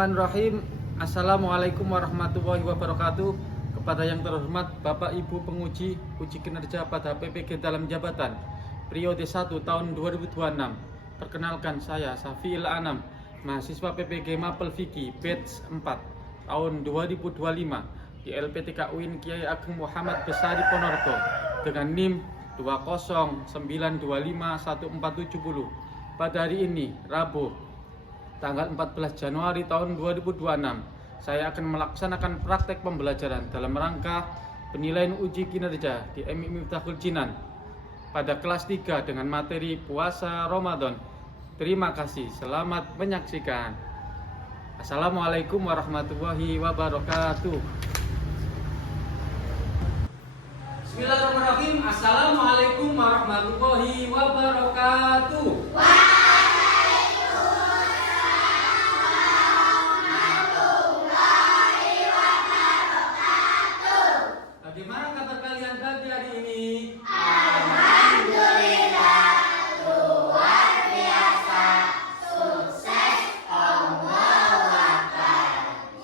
Bismillahirrahmanirrahim. Assalamualaikum warahmatullahi wabarakatuh. Kepada yang terhormat Bapak Ibu penguji uji kinerja pada PPG dalam jabatan periode 1 tahun 2026. Perkenalkan, saya Safiil Anam, mahasiswa PPG Mapel Vicky batch 4 tahun 2025 di LPTK UIN Kiai Ageng Muhammad Besari Ponorogo dengan NIM 209251470. Pada hari ini, Rabu, tanggal 14 Januari tahun 2026, saya akan melaksanakan praktek pembelajaran dalam rangka penilaian uji kinerja di MI Miftahul Jinan pada kelas 3 dengan materi puasa Ramadan. Terima kasih, selamat menyaksikan. Assalamualaikum warahmatullahi wabarakatuh. Bismillahirrahmanirrahim. Assalamualaikum warahmatullahi wabarakatuh. Bagaimana kabar kalian pagi hari ini? Alhamdulillah, luar biasa, sukses, Allahu Akbar.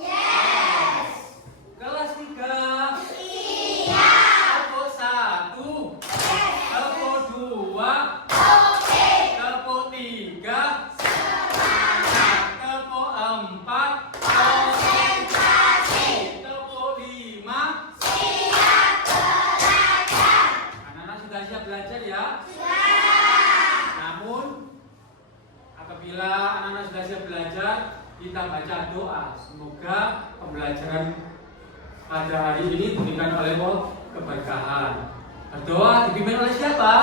Yes. Kelas 3. Siap. Kelompok 1. Yes. Kelompok 2. Oke. Kelompok 3. Semangat. Kelompok 4. Konsentrasi. Kelompok 5. Siap belajar. Anak-anak sudah siap belajar ya? Siap. Namun apabila anak-anak sudah siap belajar, kita baca doa. Semoga pembelajaran pada hari ini diberikan oleh Allah keberkahan. Berdoa dipimpin oleh siapa?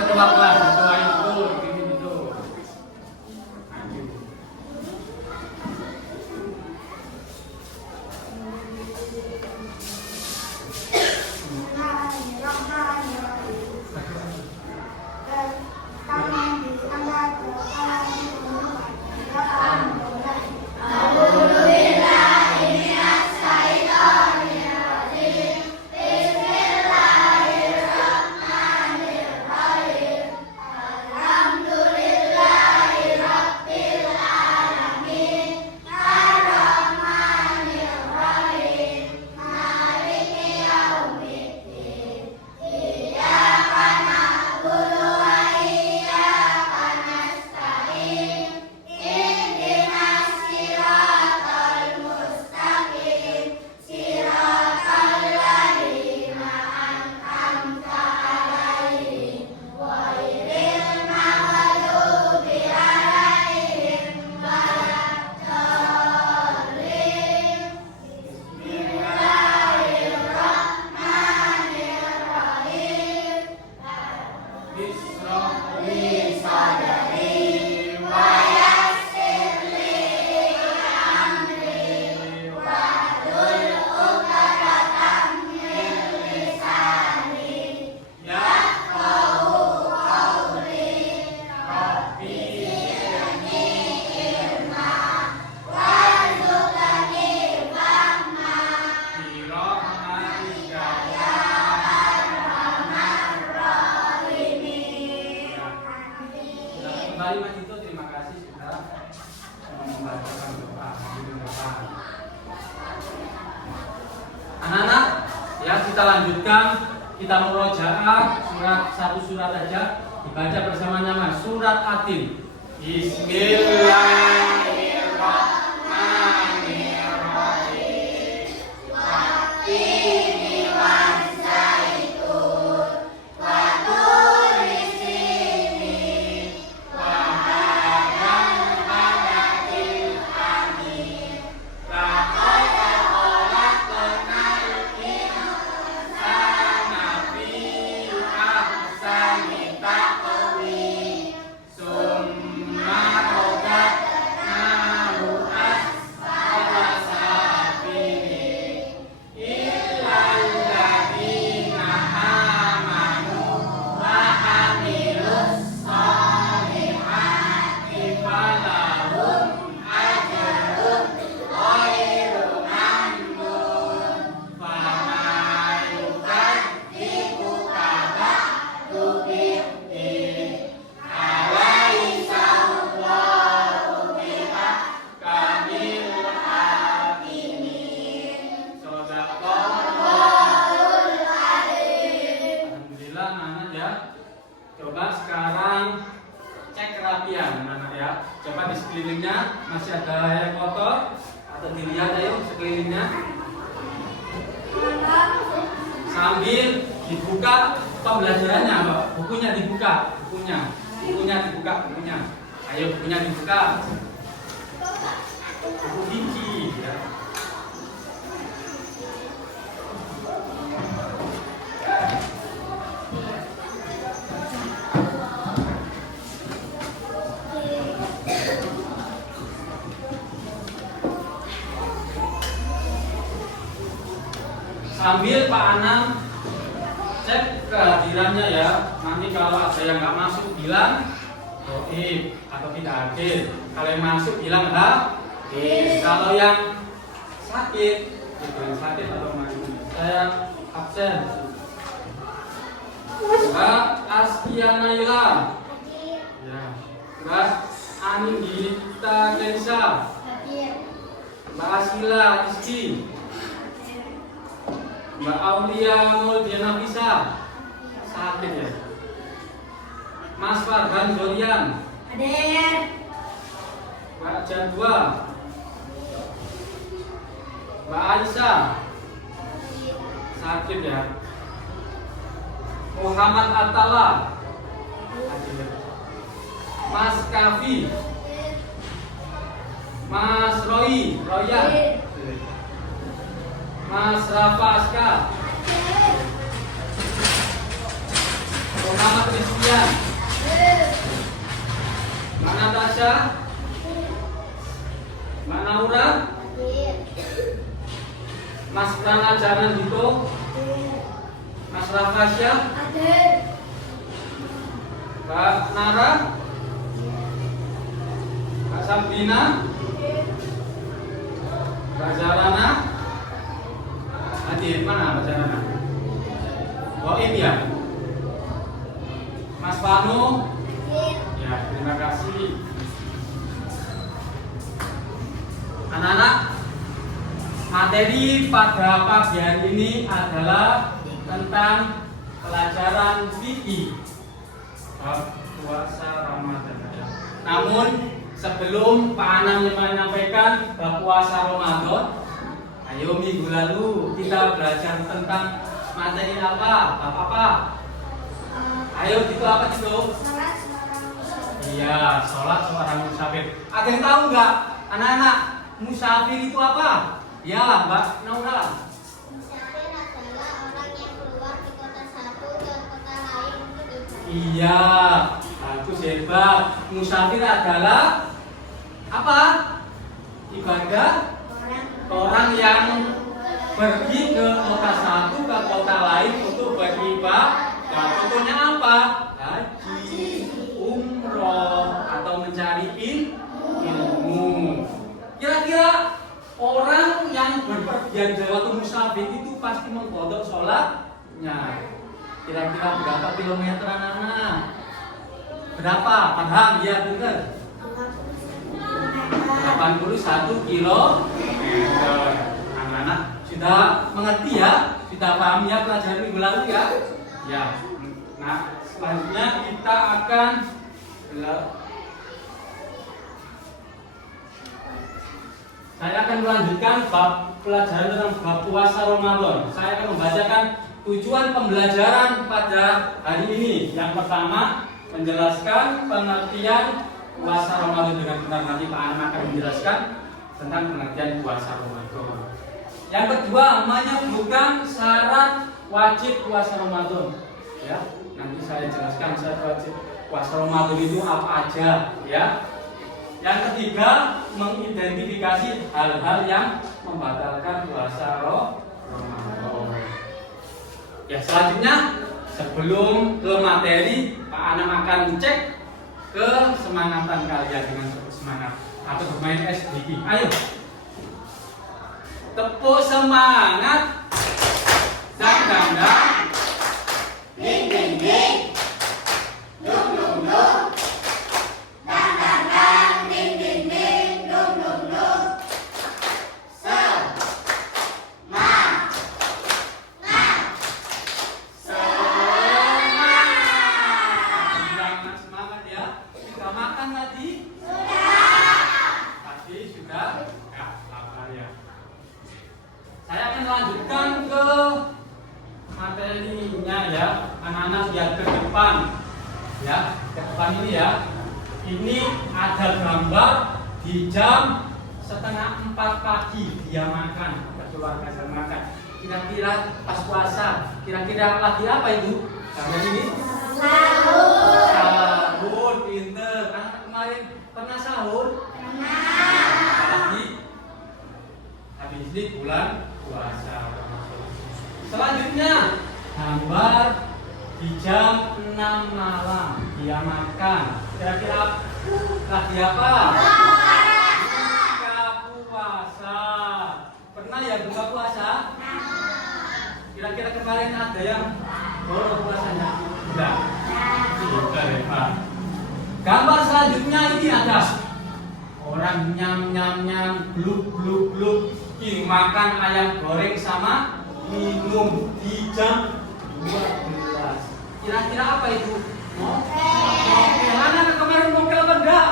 Ketua kelas. Doa itu dipimpin itu. Kembali Mas Dito, terima kasih sudah membacakan doa. Anak-anak, ya kita lanjutkan, kita murojaah satu surat aja, dibaca bersama nama surat Atin. Bismillahirrahmanirrahim. Wattini waszaitun, waturi sinin, Wahadal baladil amin. Laqad khalaqnal insana fi ahsani taqwim. Summa radadnahu sekelilingnya masih ada yang kotor atau dilihat ayo sekelilingnya. Sambil dibuka pembelajarannya, Mbak. Bukunya dibuka. Ayo bukunya dibuka. Buku Gigi ya. Sambil Pak Anam cek kehadirannya ya. Nanti kalau ada yang nggak masuk bilang goib atau tidak hadir. Kalau yang masuk bilang hadir. Kalau yang sakit, atau saya absen. Mbak Astianaila, ya. Mbak Anindita Kensa, Mbak Asila Iski, Mbak Aulia Muldiana Bisa, sakit ya. Mas Farhan Zorian, Mbak Jadwa, Mbak Aisyah, sakit ya. Muhammad Atala, Mas Kavi, Mas Royan, Mas Rafa Aska, Muhammad Rizkian, Mbak Natasha, Mbak Naura, Mas Prana Janandito, Mas Rafasya, Mbak Nara, Mbak Sabrina, Mbak Jalana, hadir mana Mbak Jalana? Goib ya? Mas Panu, ya terima kasih. Anak-anak, materi pada pagi hari ini adalah tentang pelajaran fikih bab puasa Ramadan. Namun sebelum Pak Anam menyampaikan bab puasa Ramadan, ayo minggu lalu kita belajar tentang materi apa? Bab apa? Ayo itu apa itu? Iya, sholat seorang musafir. Ada yang tahu nggak, anak-anak? Musafir itu apa? Ya, Mbak Naura. Musafir adalah orang yang keluar di kota satu ke kota lain untuk ibadah. Iya, bagus hebat. Musafir adalah apa? Ibadah orang yang pergi ke kota satu ke kota lain untuk beribadah. Contohnya apa? Haji, umroh, atau mencari ilmu. Kira-kira orang yang berpergian jauh atau musafir itu pasti mengkodok sholatnya. Kira-kira berapa kilometer anak-anak? Berapa? Paham? Ya benar. 81 kilometer. Anak-anak sudah mengerti ya? Sudah paham ya pelajaran minggu lalu ya? Ya. Nah, selanjutnya kita akan saya akan melanjutkan bab pelajaran tentang bab puasa Ramadan. Saya akan membacakan tujuan pembelajaran pada hari ini. Yang pertama, menjelaskan pengertian puasa Ramadan dengan benar. Nanti Pak Anam akan menjelaskan tentang pengertian puasa Ramadan. Yang kedua, menyebutkan syarat wajib puasa Ramadan. Ya, nanti saya jelaskan syarat wajib puasa Ramadan itu apa aja. Ya. Yang ketiga, mengidentifikasi hal-hal yang membatalkan puasa Ramadan. Ya, selanjutnya sebelum ke materi, Pak Anam akan cek kesemangatan kalian dengan semangat atau bermain SDG. Ayo, tepuk semangat. Dang dang dang. Ding ding ding. Dung dung dung. Dang dang dang. Ding ding ding. Dung dung dung. Semangat. Semangat ya. Sudah makan tadi? Sudah. lanjutkan ke materinya ya. Anak-anak lihat ke depan. Ya, ke depan ini ya. Ini ada gambar di jam 3:30 pagi dia makan, keluarga saya makan. Kira-kira pas puasa, kira-kira lagi apa itu? Gambar ini? Sahur. Sahur, pinter. Anak kemarin pernah sahur? Apalagi habis ini bulan puasa. Selanjutnya gambar di jam 6 malam dia makan. Kira-kira lagi apa? Buka puasa. Pernah ya buka puasa? Kira-kira kemarin ada yang puasanya? Enggak. Pinter ya Pak. Gambar selanjutnya ini ada orang nyam gluk gluk ini makan ayam goreng sama minum di jam 12. Kira-kira apa itu? Mokel. Anak kemarin mokel apa enggak?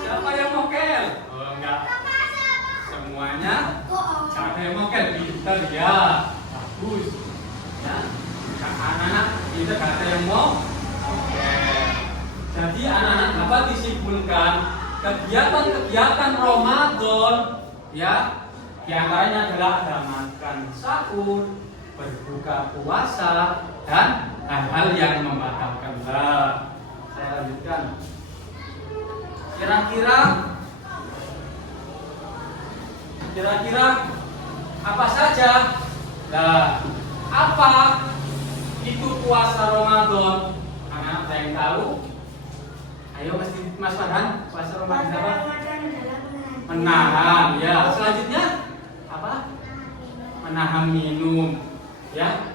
Siapa yang mokel? Oh enggak. Semuanya siapa yang mokel? Pinter ya. Bagus. Ya. Anak-anak kita gak ada yang mau. Jadi anak-anak dapat disimpulkan kegiatan-kegiatan Ramadan ya, diantaranya adalah ada makan sahur, berbuka puasa, dan hal-hal yang membatalkan. Saya lanjutkan. Kira-kira apa saja? Nah, apa itu puasa Ramadan? Anak-anak ada yang tahu? Ayo Mas Farhan, puasa Ramadan apa? Menahan, ya. Selanjutnya apa? Menahan minum, ya.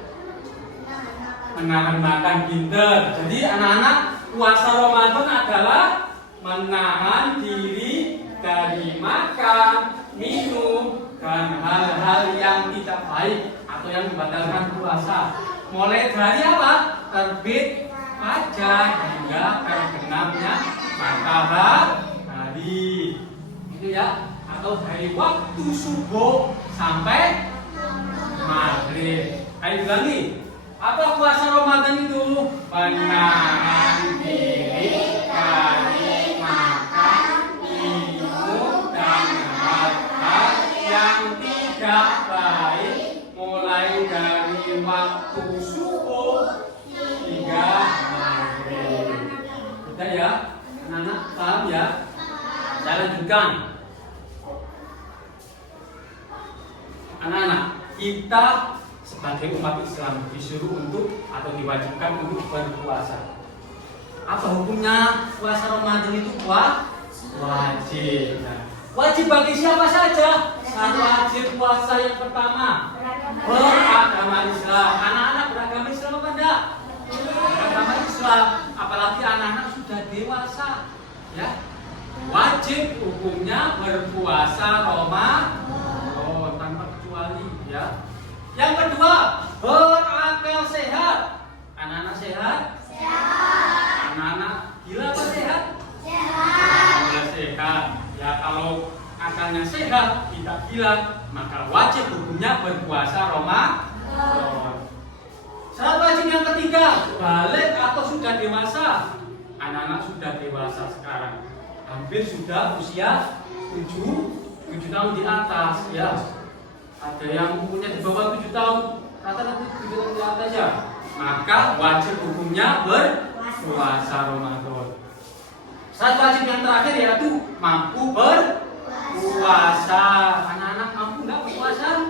Menahan makan, pinter. Jadi anak-anak, puasa Ramadan adalah menahan diri dari makan, minum, dan hal-hal yang tidak baik atau yang membatalkan puasa. Mulai dari apa? Terbit fajar hingga terbenamnya matahari. Itu ya, atau dari waktu subuh sampai maghrib. Ayo ulangi. Apa puasa Ramadan itu? Menahan diri dari makan, minum, dan hal-hal yang tidak baik, mulai dari waktu subuh hingga maghrib. Sudah ya, anak-anak paham ya? Saya lanjutkan. Anak-anak, kita sebagai umat Islam disuruh untuk atau diwajibkan untuk berpuasa. Apa hukumnya puasa Ramadan itu? Wajib. Nah, wajib bagi siapa saja? Wajib puasa yang pertama beragama Islam. Anak-anak beragama Islam apa enggak? Beragama Islam. Apalagi anak-anak sudah dewasa, ya. Wajib hukumnya berpuasa Ramadan tanpa kecuali, ya. Yang kedua, berakal sehat. Anak-anak sehat? Sehat. Anak-anak gila apa sehat? Sehat. Gila sehat. Ya kalau akalnya sehat, tidak gila, maka wajib hukumnya berpuasa Ramadan. Syarat wajib yang ketiga, balik atau sudah dewasa. Anak-anak sudah dewasa sekarang, hampir sudah usia 7 tahun di atas, ya. Ada yang umurnya di bawah 7 tahun, rata-rata 7 tahun di atas ya. Maka wajib hukumnya berpuasa Ramadan. Syarat wajib yang terakhir yaitu mampu berpuasa. Anak-anak mampu nggak berpuasa?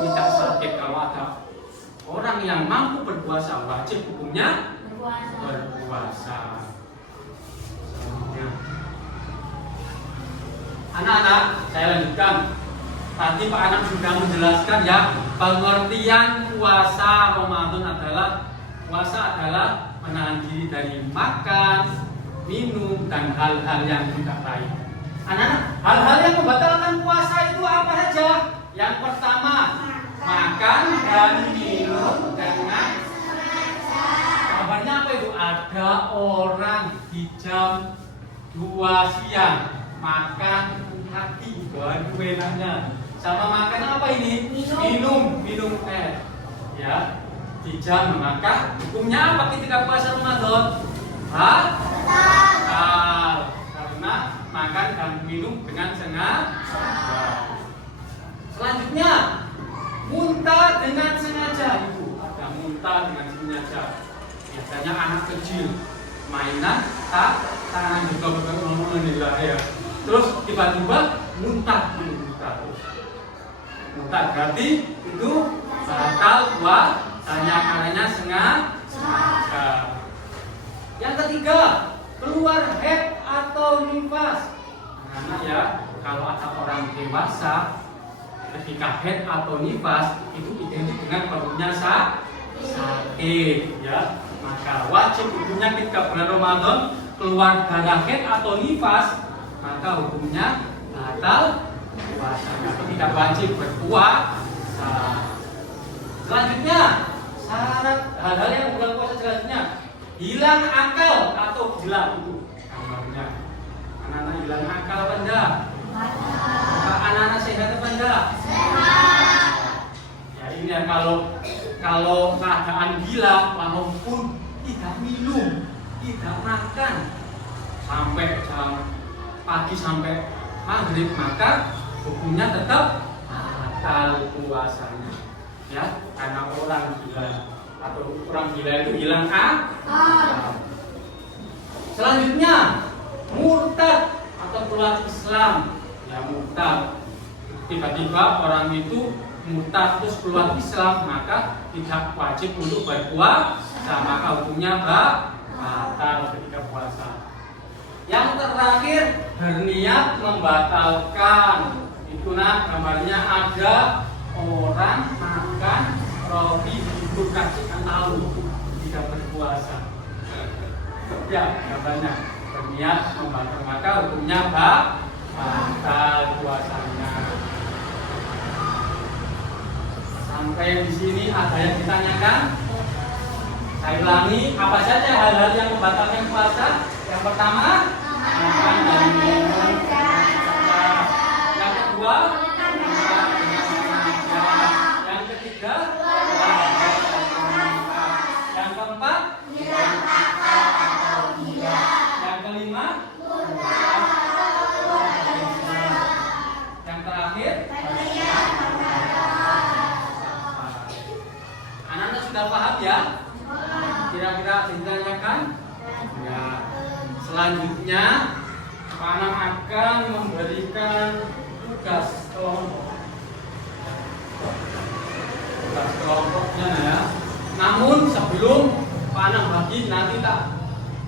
Tidak sakit. Kalau ada orang yang mampu berpuasa, wajib hukumnya berpuasa. Anak-anak, saya lanjutkan. Tadi Pak Anak sudah menjelaskan ya, pengertian puasa Ramadan adalah menahan diri dari makan, minum, dan hal-hal yang tidak baik. Anak-anak, hal-hal yang membatalkan puasa itu apa saja? Yang pertama, makan dan minum dengan kabarnya apa itu? Ada orang di jam 2 siang makan hati, waduh enaknya. sama makan apa ini? Minum es. Ya, dijam. Maka hukumnya apa ketika puasa Ramadan? Batal. Karena makan dan minum dengan sengaja. Selanjutnya, muntah dengan sengaja. Itu ada muntah dengan sengaja. Biasanya anak kecil mainan tangan juga berkenan ya. Terus tiba-tiba muntah terus. Muntah berarti itu batal puasanya karena sengaja. Yang ketiga, keluar haid atau nifas. Karena ya kalau ada orang dewasa ketika haid atau nifas itu identik dengan perutnya sakit ya. Maka wajib hukumnya ketika bulan Ramadan keluar darah haid atau nifas, maka hukumnya batal puasanya, tidak wajib berpuasa. Selanjutnya, syarat hal-hal yang bulan puasa selanjutnya, hilang akal atau gila itu gambarnya. Anak-anak hilang akal apa enggak? Anak-anak sehat apa enggak? Sehat. Ya ini ya kalau keadaan gila, walaupun tidak minum, tidak makan sampai jam pagi sampai maghrib, maka hukumnya tetap batal puasanya. Ya, karena orang gila atau orang gila itu hilang akal. Selanjutnya, murtad atau keluar Islam. Ya murtad. Tiba-tiba orang itu murtad terus keluar Islam, maka tidak wajib untuk berpuasa, maka hukumnya batal ketika puasa. Yang terakhir, berniat membatalkan. Itu gambarnya ada orang makan roti bubur kasihkan tahu tidak berpuasa. Ya, gambarnya berniat membatalkan, maka hukumnya batal puasanya. Sampai di sini ada yang ditanyakan? Saya ulangi, apa saja hal-hal yang membatalkan puasa? Yang pertama, makan dan minum. Yang kedua, yang ketiga, yang keempat, yang kelima, yang terakhir. Anak-anak sudah paham ya? Kira-kira ditanyakan? Ya. Selanjutnya, Anak akan memberikan tugas kelompok. Tugas kelompoknya ya. Namun sebelum Anak bagi nanti tak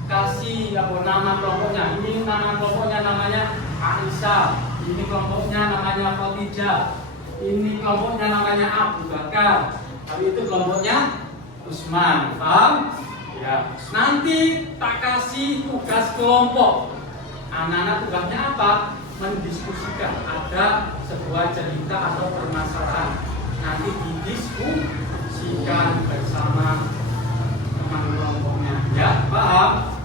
kasih nama kelompoknya. Ini nama kelompoknya namanya Aisyah. Ini kelompoknya namanya Khadijah. Ini kelompoknya namanya Abu Bakar. Tapi itu kelompoknya Usman, paham? Ya. Nanti tak kasih tugas kelompok. Anak-anak tugasnya apa? Mendiskusikan. Ada sebuah cerita atau permasalahan. Nanti didiskusikan bersama teman kelompoknya. Ya, paham?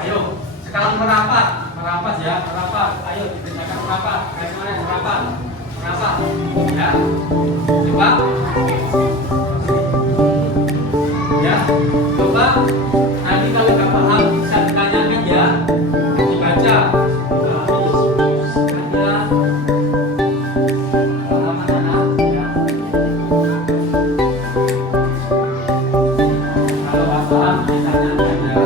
Ayo, sekarang merapat ya, merapat. Ayo dikerjakan merapat. Kayak mana merapat? Ya. Coba. Ya, coba. Nanti kalau nggak paham bisa ditanyakan ya. Dibaca. Ada halaman mana? Ya. Kalau nggak paham ditanyakan ya.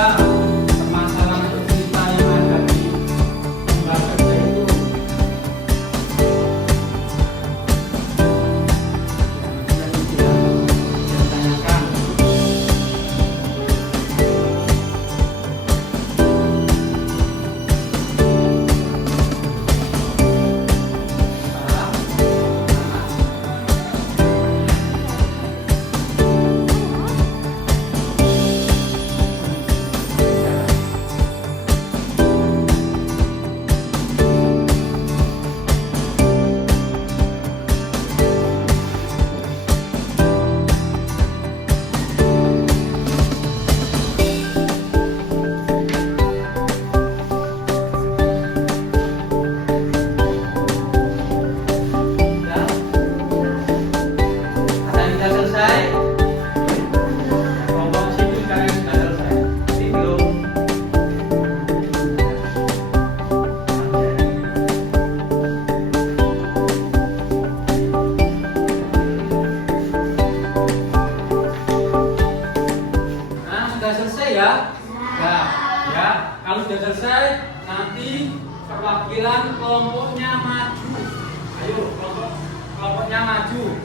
saja permasalahan atau cerita yang ada di lembar kerja itu. Tanyakan. Sudah selesai ya? Ya. Kalau sudah selesai, nanti perwakilan kelompoknya maju. Ayo, kelompoknya maju.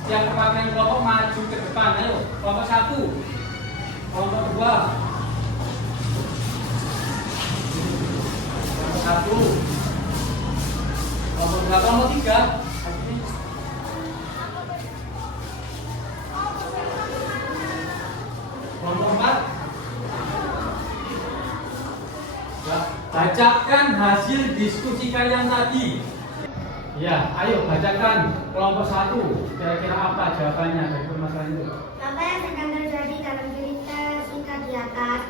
Setiap perwakilan kelompok maju ke depan. Ayo, kelompok 1, kelompok 2, kelompok 1, kelompok 2, kelompok 3. Kelompok 4. Ya, bacakan hasil diskusi kalian tadi. Ya, ayo bacakan kelompok 1. Kira-kira apa jawabannya dari permasalahan itu? Apa yang sedang terjadi dalam cerita singkat di atas?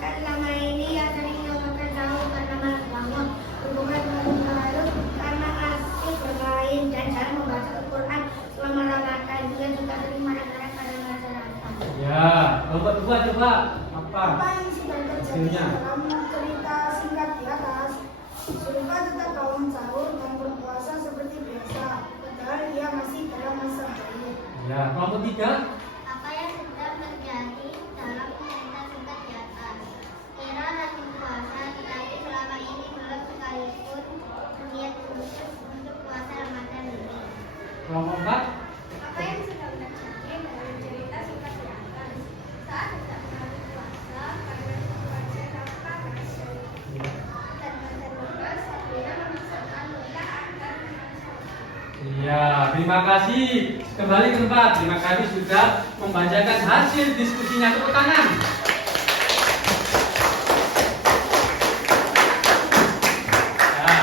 Selama ini yang sering melakukan sahur karena malas bangun, hubungan lalu karena asik bermain dan jarang membaca Al-Quran selama Ramadan. Dia juga sering marah-marah karena merasa lapar. Ya, kelompok 2 coba apa? Apa yang sedang terjadi dalam cerita singkat di atas? Zulfa tetap bangun sahur dan berpuasa seperti biasa, padahal ia masih dalam masa haid. Ya, kelompok 3. Apa yang sedang terjadi dalam cerita singkat di atas? Kira rajin puasa, tetapi selama ini belum sekalipun berniat khusus untuk puasa Ramadan ini. Kelompok 4. Apa yang sedang terjadi dalam cerita singkat di atas? Saat sedang menarik puasa karena membaca nafkah rasul dan mendengar Sabrina memisahkan Lola akan Iya, terima kasih. Kembali ke tempat. Terima kasih sudah membacakan hasil diskusinya. Tepuk tangan. Ya.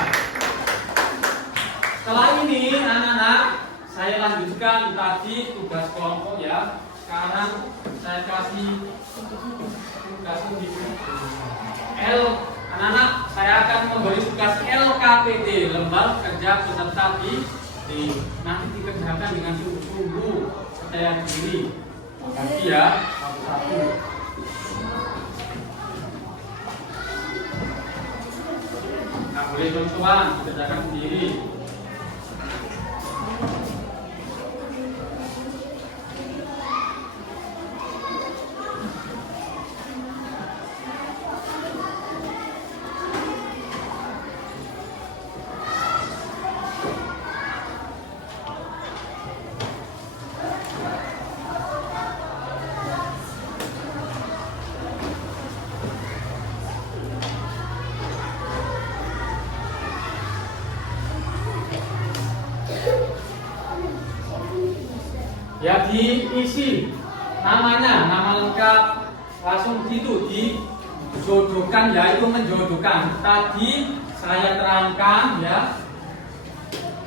Setelah ini anak-anak, saya lanjutkan tadi tugas kelompok ya. Sekarang saya kasih tugas individu. Anak-anak, saya akan memberi tugas LKPD, lembar kerja peserta nanti dikerjakan dengan sungguh-sungguh, percaya diri. Bagi ya, satu-satu. Nah, boleh teman-teman dikerjakan sendiri. Ya diisi namanya, nama lengkap langsung dijodohkan ya, itu menjodohkan. Tadi saya terangkan ya,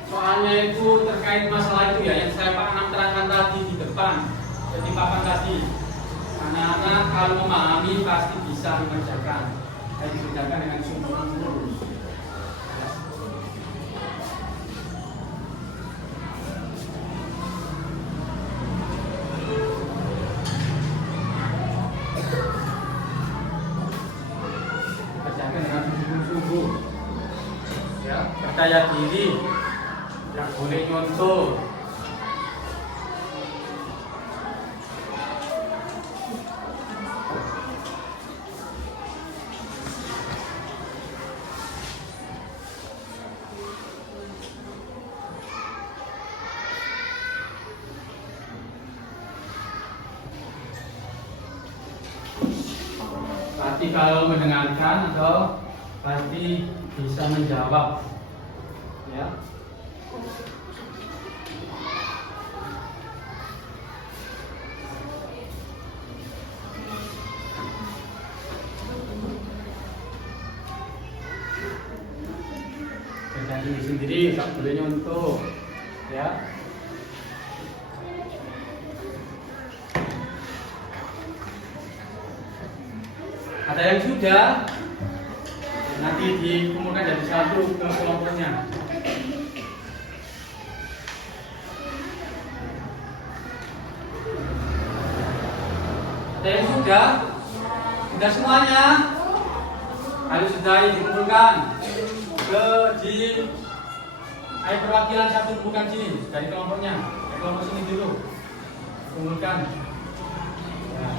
soalnya itu terkait masalah itu ya, yang saya Pak Anam terangkan tadi di depan, jadi papan tadi. Anak-anak kalau memahami pasti bisa mengerjakan. Saya dikerjakan dengan sungguh-sungguh. Ya, percaya diri, tidak boleh nyontoh. Berarti kalau mendengarkan atau berarti bisa menjawab, ya. Jadi sendiri tak boleh nyontoh, ya. Ada yang sudah, nanti dikumpulkan jadi satu ke kelompoknya. Ada yang sudah semuanya. Ayo sudah dikumpulkan ke di ayo perwakilan satu bukan sini dari kelompoknya, dari kelompok sini dulu kumpulkan. Ya.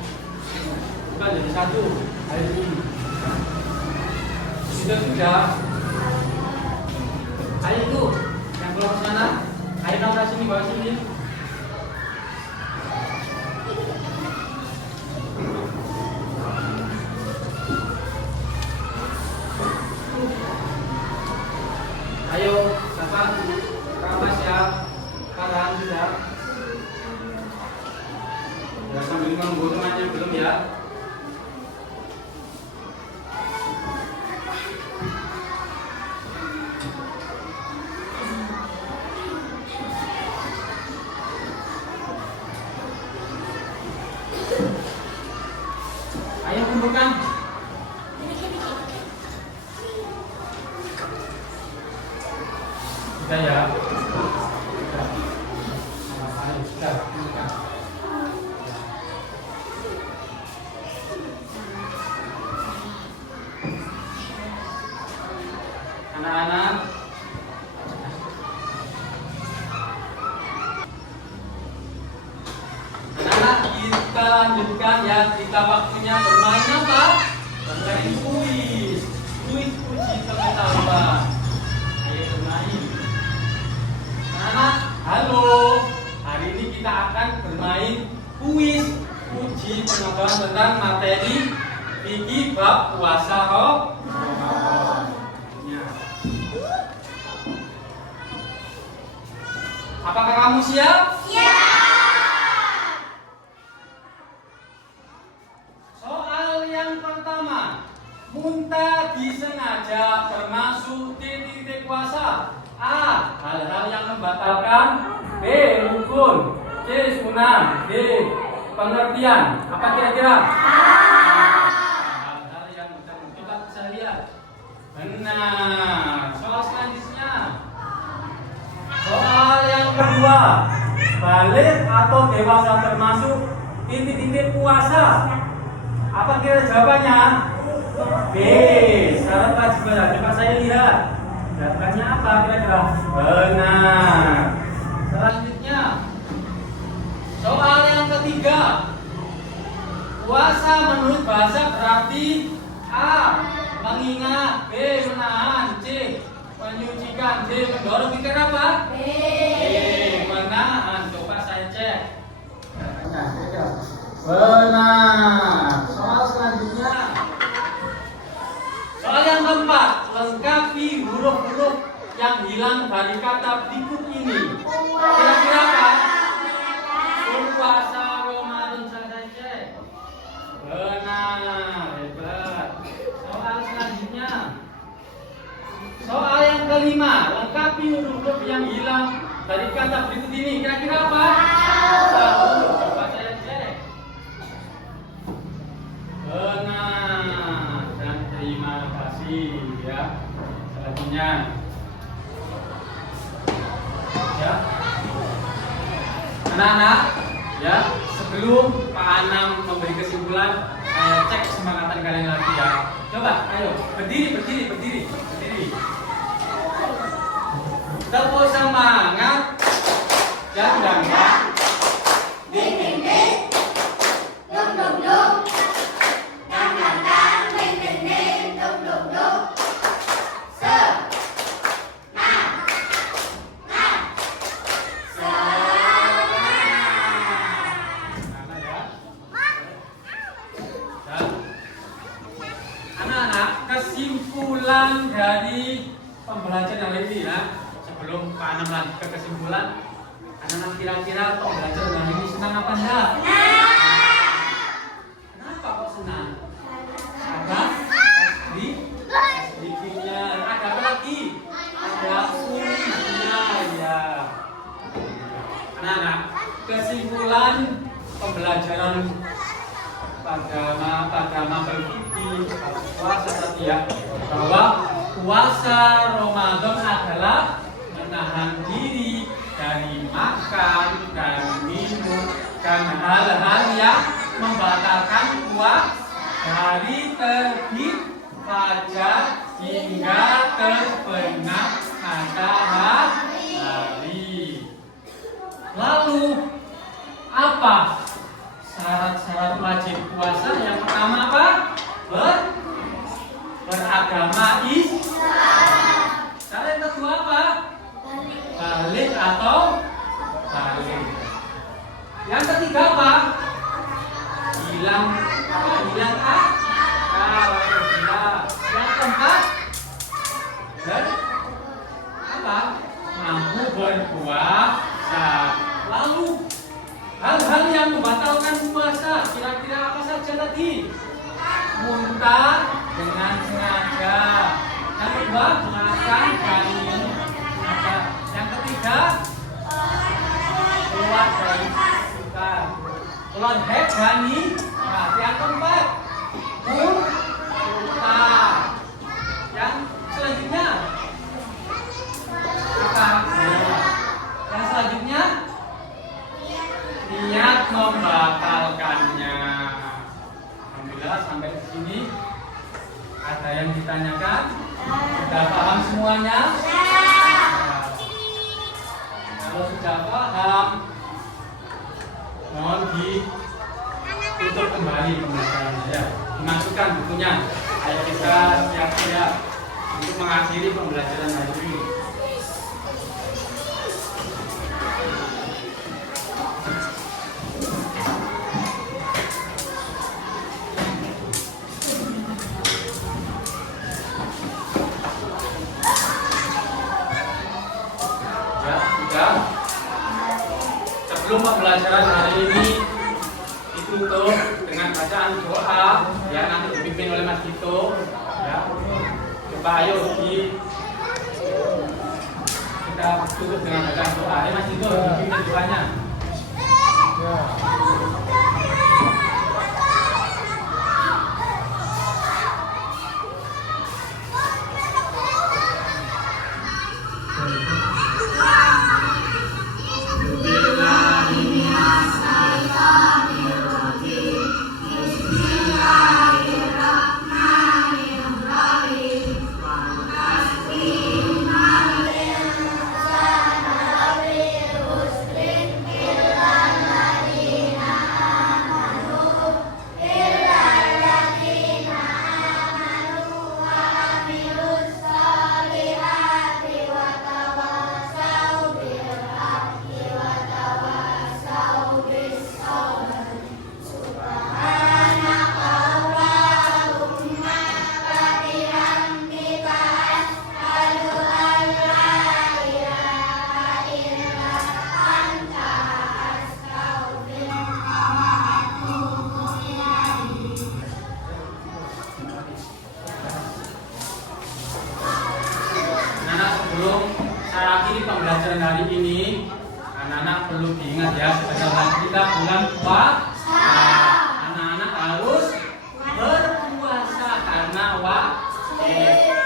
Bukan jadi satu. Ayo sini. Sudah. Ayo itu yang kelompok sana. Ayo naik sini bawah sini. Ayo, siapa? Kamas ya, Farhan sudah. Ya sambil menunggu temannya belum ya? Ayo kumpulkan. Sudah ya. Sudah. Anak-anak, kita lanjutkan ya. Kita waktunya bermain apa? Bermain kuis. Kuis uji pengetahuan. Ayo bermain. Anak, halo. Hari ini kita akan bermain kuis uji pengetahuan tentang materi fikih bab puasa Ramadan. Apakah kamu siap? Soal yang pertama, muntah disengaja termasuk titik puasa. A. Hal-hal yang membatalkan. B. Rukun. C. Sunnah. D. Pengertian. Apa kira-kira? Hal-hal yang kita bisa lihat. Benar. Soal selanjutnya. Soal yang kedua, balik atau dewasa termasuk titik-titik puasa. Apa kira jawabannya? B. Syarat wajib belajar. Coba saya lihat. Jawabannya apa kira-kira? Benar. Selanjutnya, soal yang ketiga, puasa menurut bahasa berarti A. Mengingat. B. Menahan. C. Menyucikan. D. Mendorong. Pikir apa? B. Menahan. Coba saya cek. Benar. Soal selanjutnya, soal yang keempat, lengkapi huruf-huruf yang hilang dari kata berikut ini. Kira-kira apa? Puasa Ramadan. Saya cek. Benar. Hebat. Soal selanjutnya, soal yang kelima, lengkapi huruf-huruf yang hilang dari kata berikut ini. Kira-kira apa? Coba saya cek. Benar. Dan terima kasih ya. Selanjutnya, ya, anak-anak, ya, sebelum Pak Anam memberi kesimpulan, saya cek semangatan kalian lagi ya. Coba, ayo berdiri. Tepuk semangat. Jangan. Ding ding ding. Dum dum dum. Dang dang dang. Ding ding ding. Dum dum dum. kesimpulan dari pembelajaran hari ini ya. Sebelum Pak Anam lanjut ke kesimpulan, anak-anak kira-kira pembelajaran hari ini senang apa enggak? Kenapa kok senang? Ada sedikitnya. Ada apa lagi? Ada sulinya ya. Anak-anak, kesimpulan pembelajaran pada mabel fikih puasa tadi ya, bahwa puasa Ramadan adalah menahan diri dari makan dan minum dan hal-hal yang membatalkan puasa dari terbit fajar hingga terbenam matahari. Lalu apa syarat-syarat wajib puasa? Yang pertama apa? Beragama Islam. Syarat yang kedua apa? Balik atau balik. Yang ketiga apa? Hilang akal. Yang keempat apa? Mampu berpuasa. Lalu hal-hal yang membatalkan puasa, kira-kira apa saja tadi? Muntah dengan sengaja. Yang kedua, makan dan minum sengaja. Yang ketiga, keluar dari pasukan. Keluar head gani. Nah, yang keempat, muntah. Yang selanjutnya, apa? Yang selanjutnya, niat membatalkannya. Alhamdulillah sampai di sini. Ada yang ditanyakan? Sudah paham semuanya? Kalau sudah paham, mohon ditutup kembali pembelajarannya ya. Dimasukkan bukunya. Ayo kita siap-siap untuk mengakhiri pembelajaran hari ini. Sebelum pembelajaran hari ini ditutup dengan bacaan doa yang nanti dipimpin oleh Mas Dito ya. Coba ayo kita tutup dengan bacaan doa. Mas Dito dipimpin doanya. Ya. Pembelajaran hari ini anak-anak perlu diingat ya, sebentar lagi kita bulan puasa. Anak-anak harus berpuasa karena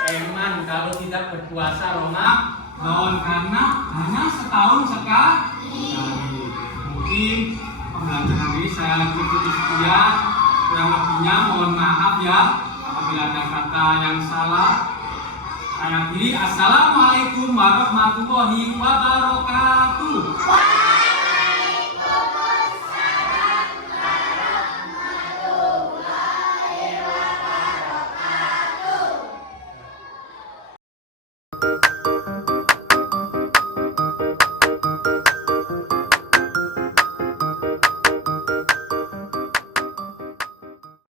eman kalau tidak berpuasa Ramadan karena hanya setahun sekali. Mungkin pembelajaran ini saya ikuti sekian, kurang lebihnya mohon maaf ya apabila ada kata yang salah. Saya akhiri, assalamualaikum warahmatullahi wabarakatuh.